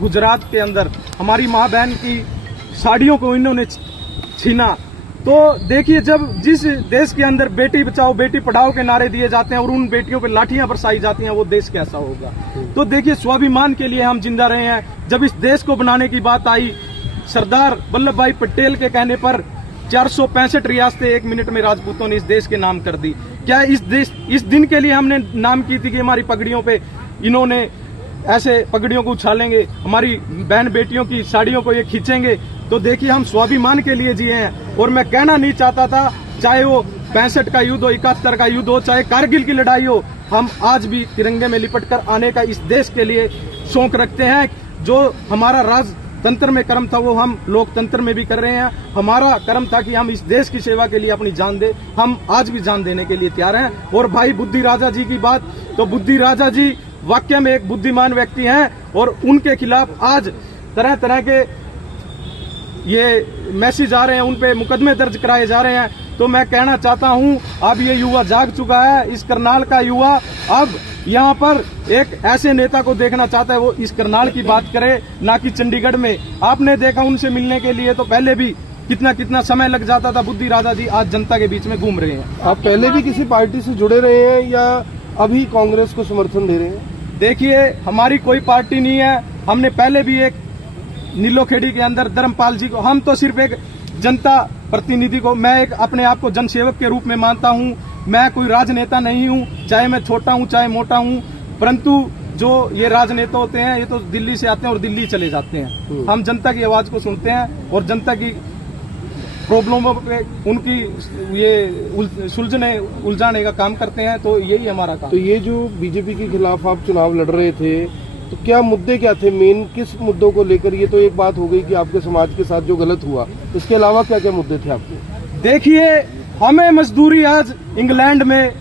गुजरात के अंदर हमारी माँ बहन की साड़ियों को इन्होंने छीना। तो देखिए, जब जिस देश के अंदर बेटी बचाओ बेटी पढ़ाओ के नारे दिए जाते हैं और उन बेटियों पे लाठियां बरसाई जाती हैं, वो देश कैसा होगा। तो देखिए, स्वाभिमान के लिए हम जिंदा रहे हैं। जब इस देश को बनाने की बात आई, सरदार वल्लभ भाई पटेल के कहने पर 465 रियासतें 1 मिनट में राजपूतों ने इस देश के नाम कर दी। क्या इस दिन के लिए हमने नाम की थी कि हमारी पगड़ियों पे इन्होंने ऐसे पगड़ियों को उछालेंगे, हमारी बहन बेटियों की साड़ियों को ये खींचेंगे। तो देखिए, हम स्वाभिमान के लिए जिए हैं। और मैं कहना नहीं चाहता था, चाहे वो 65 का युद्ध हो, 71 का युद्ध हो, चाहे कारगिल की लड़ाई हो, हम आज भी तिरंगे में लिपट कर आने का इस देश के लिए शौक रखते हैं। जो हमारा राजतंत्र में कर्म था वो हम लोकतंत्र में भी कर रहे हैं। हमारा कर्म था कि हम इस देश की सेवा के लिए अपनी जान दें, हम आज भी जान देने के लिए तैयार हैं। और भाई बुद्धि राजा जी की बात, तो बुद्धि राजा जी वाकई में एक बुद्धिमान व्यक्ति हैं और उनके खिलाफ आज तरह तरह के ये मैसेज आ रहे हैं, उनपे मुकदमे दर्ज कराए जा रहे हैं। तो मैं कहना चाहता हूं, अब ये युवा जाग चुका है। इस करनाल का युवा अब यहाँ पर एक ऐसे नेता को देखना चाहता है, वो इस करनाल की बात करे, ना कि चंडीगढ़ में। आपने देखा, उनसे मिलने के लिए तो पहले भी कितना समय लग जाता था। बुद्धि राजा जी आज जनता के बीच में घूम रहे हैं। आप पहले भी किसी पार्टी से जुड़े रहे हैं या अभी कांग्रेस को समर्थन दे रहे हैं? देखिए, हमारी कोई पार्टी नहीं है। हमने पहले भी एक नीलोखेड़ी के अंदर धर्मपाल जी को, हम तो सिर्फ एक जनता प्रतिनिधि को, मैं एक अपने आप को जनसेवक के रूप में मानता हूं। मैं कोई राजनेता नहीं हूं, चाहे मैं छोटा हूं चाहे मोटा हूं। परंतु जो ये राजनेता होते हैं, ये तो दिल्ली से आते हैं और दिल्ली चले जाते हैं। हम जनता की आवाज को सुनते हैं और जनता की प्रॉब्लमों पे उनकी ये उलझाने का काम करते हैं। तो यही हमारा काम। तो ये जो बीजेपी के खिलाफ आप चुनाव लड़ रहे थे, तो क्या मुद्दे क्या थे मेन, किस मुद्दों को लेकर? ये तो एक बात हो गई कि आपके समाज के साथ जो गलत हुआ, इसके अलावा क्या क्या मुद्दे थे आपके? देखिए, हमें मजदूरी आज इंग्लैंड में,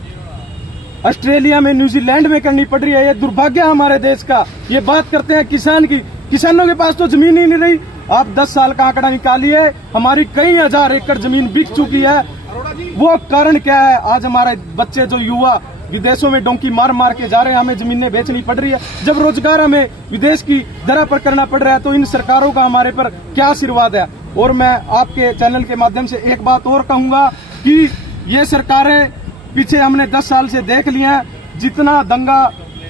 ऑस्ट्रेलिया में, न्यूजीलैंड में करनी पड़ रही है। ये दुर्भाग्य हमारे देश का। ये बात करते हैं किसान की, किसानों के पास तो जमीन ही नहीं रही। आप 10 साल का आंकड़ा निकालिए, हमारी कई हजार एकड़ जमीन बिक चुकी है। वो कारण क्या है? आज हमारे बच्चे जो युवा विदेशों में डोंकी मार मार के जा रहे हैं, हमें जमीनें बेचनी पड़ रही है। जब रोजगार हमें विदेश की दर पर करना पड़ रहा है, तो इन सरकारों का हमारे पर क्या आशीर्वाद है? और मैं आपके चैनल के माध्यम से एक बात और कहूंगा कि ये सरकारें पीछे हमने 10 साल से देख लिया है। जितना दंगा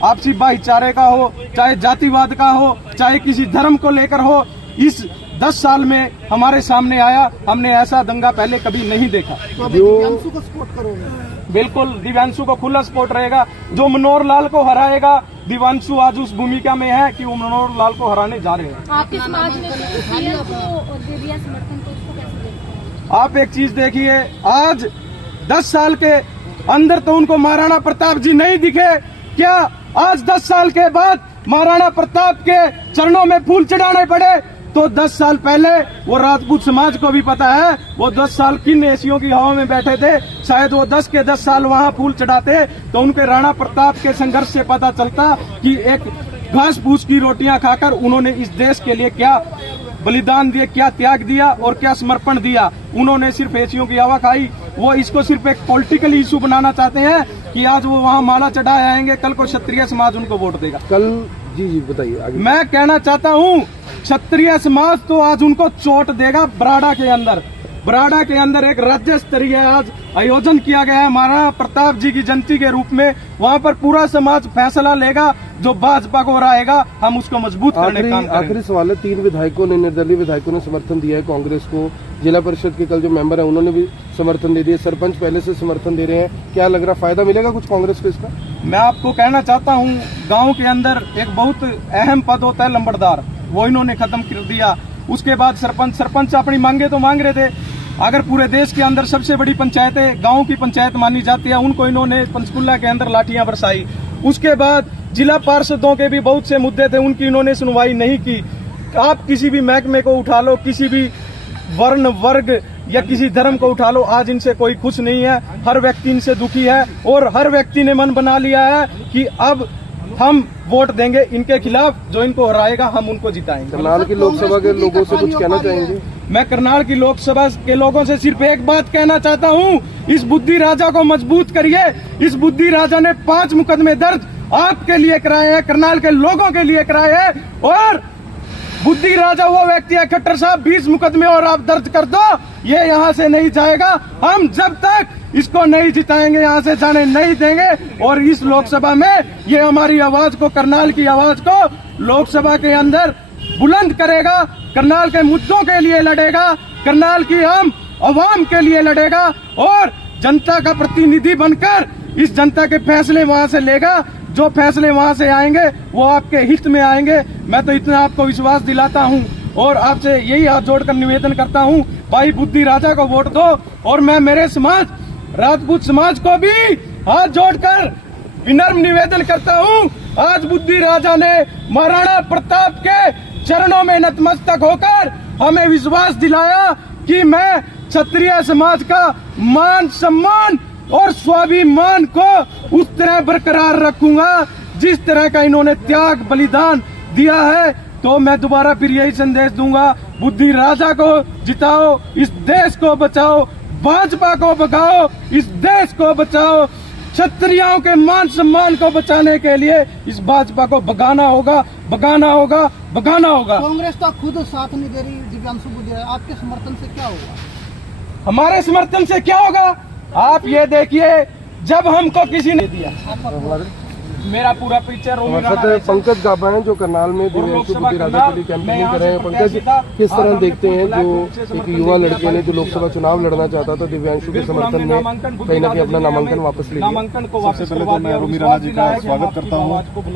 आपसी भाईचारे का हो, चाहे जातिवाद का हो, चाहे किसी धर्म को लेकर हो, इस 10 साल में हमारे सामने आया। हमने ऐसा दंगा पहले कभी नहीं देखा। जो दिव्यांशु को सपोर्ट करोगे? बिल्कुल, दिव्यांशु को खुला सपोर्ट रहेगा। जो मनोहर लाल को हराएगा, दिव्यांशु आज उस भूमिका में है कि वो मनोहर लाल को हराने जा रहे हैं। आपके समाज में सीएम को दे दिया समर्थन, तो उसको कैसे देखते हैं? आप एक चीज देखिए, आज 10 साल के अंदर तो उनको महाराणा प्रताप जी नहीं दिखे। क्या आज 10 साल के बाद महाराणा प्रताप के चरणों में फूल चढ़ाने पड़े? तो 10 साल पहले वो राजपूत समाज को भी पता है, वो 10 साल किन एसियों की हवा में बैठे थे। शायद वो 10 के 10 साल वहां फूल चढ़ाते तो उनके राणा प्रताप के संघर्ष से पता चलता कि एक घास फूस की रोटियां खाकर उन्होंने इस देश के लिए क्या बलिदान दिया, क्या त्याग दिया और क्या समर्पण दिया। उन्होंने सिर्फ एसियों की हवा खाई। वो इसको सिर्फ एक पॉलिटिकल इशू बनाना चाहते हैं कि आज वो वहां माला चढ़ाए आएंगे, कल को क्षत्रिय समाज उनको वोट देगा। कल जी बताइए आगे। मैं कहना चाहता हूं, क्षत्रिय समाज तो आज उनको चोट देगा। बराड़ा के अंदर एक राज्य स्तरीय आज आयोजन किया गया है महाराणा प्रताप जी की जयंती के रूप में। वहां पर पूरा समाज फैसला लेगा, जो भाजपा को हराएगा हम उसको मजबूत करने का काम करेंगे। आखिरी सवाल है, 3 विधायकों ने, निर्दलीय विधायकों ने समर्थन दिया है कांग्रेस को। जिला परिषद के कल जो मेंबर है उन्होंने भी समर्थन दे दिया, सरपंच पहले से समर्थन दे रहे हैं। क्या लग रहा, फायदा मिलेगा कुछ कांग्रेस को इसका? मैं आपको कहना चाहता हूं, गांव के अंदर एक बहुत अहम पद होता है लंबड़दार, वो इन्होंने खत्म कर दिया। उसके बाद सरपंच अपनी मांगे तो मांग रहे थे। अगर पूरे देश के अंदर सबसे बड़ी पंचायतें गांव की पंचायत मानी जाती है, उनको इन्होंने पंचकुला के अंदर लाठियां बरसाई। उसके बाद जिला पार्षदों के भी बहुत से मुद्दे थे, उनकी इन्होंने सुनवाई नहीं की। आप किसी भी महकमे को उठा लो, किसी भी वर्ण वर्ग या किसी धर्म को उठा लो, आज इनसे कोई खुश नहीं है। हर व्यक्ति इनसे दुखी है और हर व्यक्ति ने मन बना लिया है कि अब हम वोट देंगे इनके खिलाफ, जो इनको हराएगा हम उनको जिताएंगे। करनाल की लोकसभा के लोगों से कुछ कहना चाहेंगे? मैं करनाल की लोकसभा के लोगों से सिर्फ एक बात कहना चाहता हूं, इस बुद्धि राजा को मजबूत करिए। इस बुद्धि राजा ने 5 मुकदमे दर्ज आपके लिए कराए हैं, करनाल के लोगों के लिए कराए हैं। और बुद्धि राजा वो व्यक्ति है खट्टर साहब, 20 मुकदमे और आप दर्ज कर दो, ये यहाँ से नहीं जाएगा। हम जब तक इसको नहीं जिताएंगे यहाँ से जाने नहीं देंगे। और इस लोकसभा में ये हमारी आवाज को, करनाल की आवाज को लोकसभा के अंदर बुलंद करेगा, करनाल के मुद्दों के लिए लड़ेगा, करनाल की आम आवाम के लिए लड़ेगा और जनता का प्रतिनिधि बनकर इस जनता के फैसले वहां से लेगा। जो फैसले वहां से आएंगे वो आपके हित में आएंगे। मैं तो इतना आपको विश्वास दिलाता हूं और आपसे यही हाथ जोड़कर निवेदन करता हूं, भाई बुद्धि राजा को वोट दो। और मैं मेरे समाज, राजपूत समाज को भी हाथ जोड़कर विनम्र निवेदन करता हूं, आज बुद्धि राजा ने महाराणा प्रताप के चरणों में नतमस्तक होकर हमें विश्वास दिलाया कि मैं क्षत्रिय समाज का मान सम्मान और स्वाभिमान को उस तरह बरकरार रखूंगा जिस तरह का इन्होंने त्याग बलिदान दिया है। तो मैं दोबारा फिर यही संदेश दूंगा, बुद्धि राजा को जिताओ, इस देश को बचाओ, भाजपा को भगाओ, इस देश को बचाओ। क्षत्रियों के मान सम्मान को बचाने के लिए इस भाजपा को भगाना होगा, भगाना होगा, भगाना होगा। कांग्रेस तो खुद साथ नहीं दे रही दिव्यांशु बुद्धि राजा, आपके समर्थन से क्या होगा? हमारे समर्थन से क्या होगा? आप ये देखिए, जब हमको किसी ने दिया, मेरा पूरा पिक्चर पंकज गाबा हैं जो करनाल में दिव्यांशु बुद्धि राजा के लिए कैंपेनिंग कर रहे हैं। पंकज, किस तरह देखते हैं जो एक युवा लड़के ने जो लोकसभा चुनाव लड़ना चाहता था दिव्यांशु के समर्थन में कहीं ना कहीं अपना नामांकन वापस ले लिया? सबसे पहले तो मैं रोमी राणा जी का स्वागत करता हूं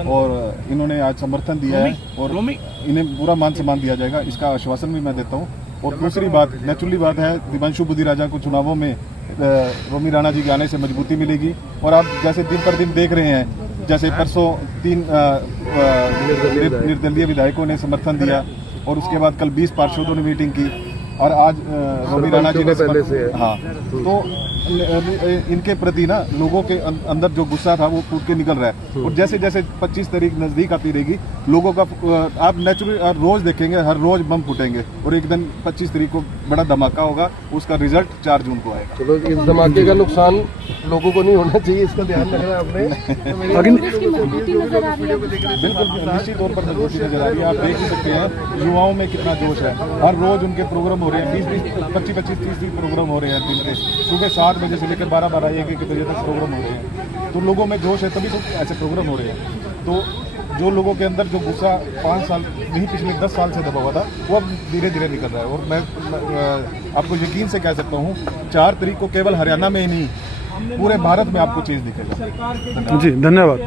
और इन्होंने आज समर्थन दिया है और इन्हें पूरा मान सम्मान दिया जाएगा, इसका आश्वासन भी मैं देता हूं। और दूसरी बात, नेचुरली बात है, दिव्यांशु बुद्धि राजा को चुनावों में रोमी राणा जी के आने से मजबूती मिलेगी। और आप जैसे दिन पर दिन देख रहे हैं, जैसे परसों 3 निर्दलीय विधायकों ने समर्थन दिया और उसके बाद कल 20 पार्षदों ने मीटिंग की और आज रोमी राणा जी ने पहले से है। हाँ, तो इनके प्रति ना लोगों के अंदर जो गुस्सा था वो फूट के निकल रहा है। और जैसे जैसे 25 तारीख नजदीक आती रहेगी, लोगों का आप नेचुरली रोज देखेंगे, हर रोज बम फूटेंगे और एक दिन 25 तारीख को बड़ा धमाका होगा, उसका रिजल्ट 4 जून को आएगा। चलो, इस धमाके का नुकसान लोगों को नहीं होना चाहिए, इसका ध्यान रखना है आपने। बिल्कुल निश्चित तौर पर मजबूती नजर आ रही है। आप देख ही सकते हैं युवाओं में कितना जोश है, हर रोज उनके प्रोग्राम हो रहे हैं, 20-20, 25-25, 30 प्रोग्राम हो रहे हैं दिन के, सुबह 7 बजे से लेकर 12-12, 1-1 बजे तक प्रोग्राम हो रहे हैं। तो लोगों में जोश है, तभी तो ऐसे प्रोग्राम हो रहे हैं। तो जो लोगों के अंदर जो गुस्सा 5 साल नहीं, पिछले 10 साल से दबा हुआ था, वो अब धीरे धीरे निकल रहा है। और मैं आपको यकीन से कह सकता हूँ, 4 तारीख को केवल हरियाणा में ही नहीं, पूरे भारत में आपको चीज दिखेगा। जी, धन्यवाद।